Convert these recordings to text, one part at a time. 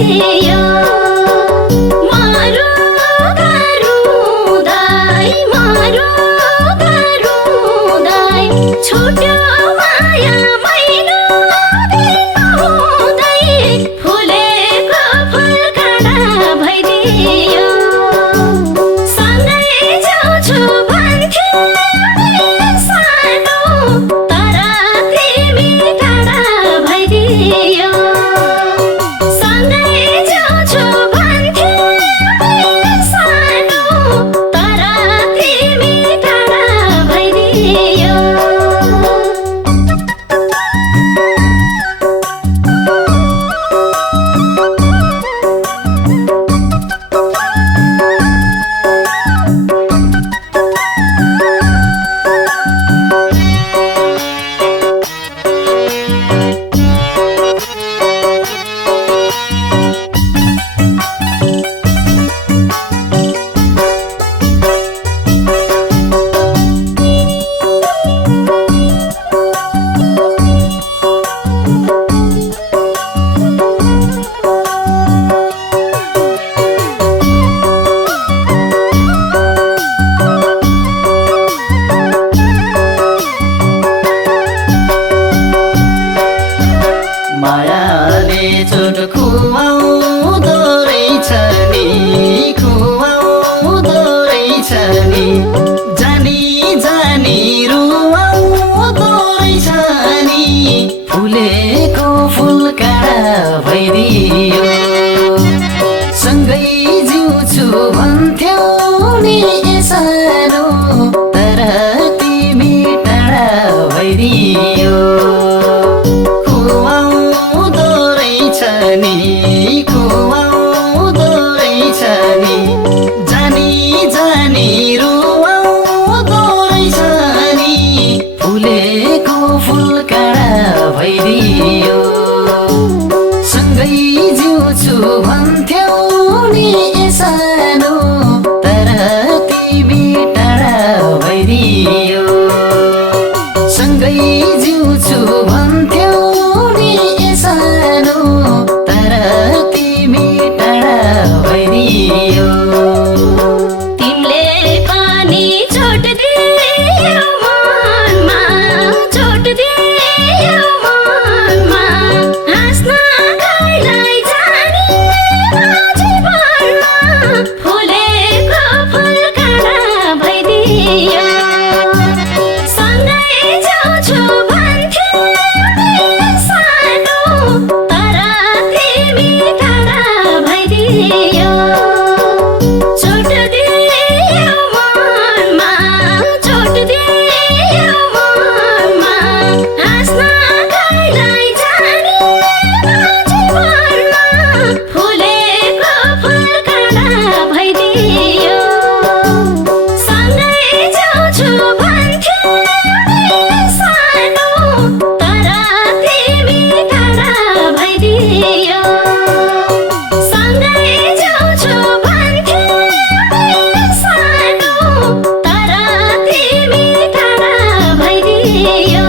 भइदियो मारो गरुदाई छुट्यो माया मैना दिनुहुँदै फुलेको फुलकाँडा भइदियो सँगै जाउँछु भन्थ्यौ सानो तर तिमी टाढा भइदियो सँगै जाउँछु भन्थ्यौ सानो तर तिमी टाढा भइदियो मायाले चोट खुवाउँदो रहेछ नि खुवाउँदो रहेछ नि जानी जानी रुवाउँदो रहेछ नि फुलेको फुलकाँडा भइदियो सँगै जिउँछु भन्थ्यौ नि सानो तर तिमी टाढा भइदियो खुवाउँदो रहेछ नि जानी जानी रुवाउँदो रहेछ नि फुलेको फुलकाँडा भइदियो सँगै जिउँछु भन्थ्यौ नि सानो तर तिमी टाढा भइदियो सँगै जिउँछु भन्थ्यौ नि सानो तर तिमी टाढा भइदियो तिमीले पनि चोट दियौ मनमा चोट दियौ मनमा हाँस्न गाईलाई जाने जीवनमा फुलेको फुलकाँडा भइदियो सँगै जाउँछु भन्थ्यौ सानो तर तिमी टाढा भइदियो चोट दियौ मनमा चोट दियौ मनमा हाँस्न गाईलाई जाने जीवनमा फुलेको फुलकाँडा भइदियो सँगै जाउँछु भन्थ्यौ सानो तर तिमी टाढा भइदियो सँगै जाउँछु भन्थ्यौ सानो तर तिमी टाढा भइदियो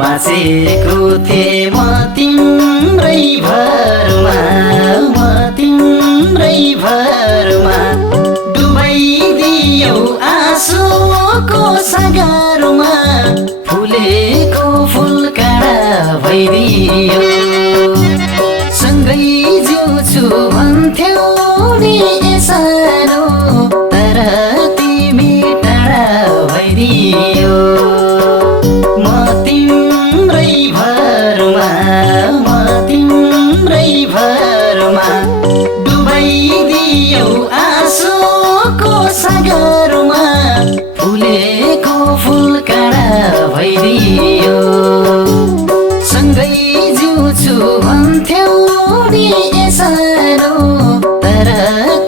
बाँचेको थिएँ म तिम्रै भरमा भरमा डुबाइदियौ आँसुको सागरमा फुलेको फुलकाँडा भइदियो सँगै जिउँछु भन् भन्थ्यौ नि सानो तर तिमी टाढा भइदियो म तिम्रै भरमा भरमा डुबाइदियौ आँसुको सागरमा फुलेको फुल काँडा भइदियो सँगै जिउँछु भन्थ्यौ नि सानो तर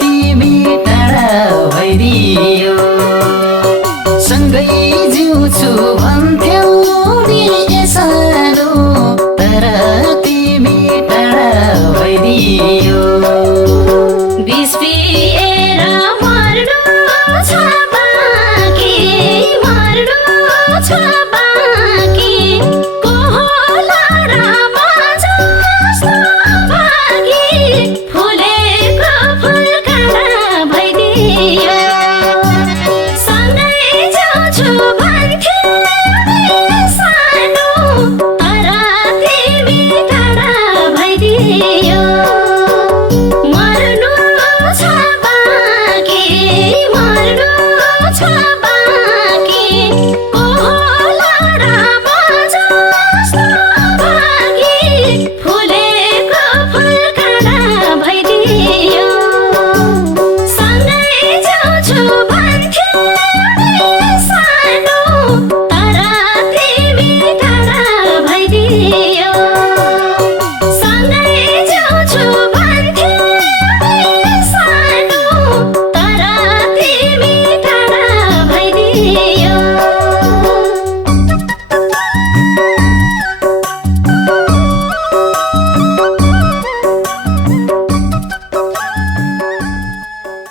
तिमी टाढा भइदियो सँगै जिउँछु भन्थ्यौ नि सानो तर तिमी टाढा भइदियो बिस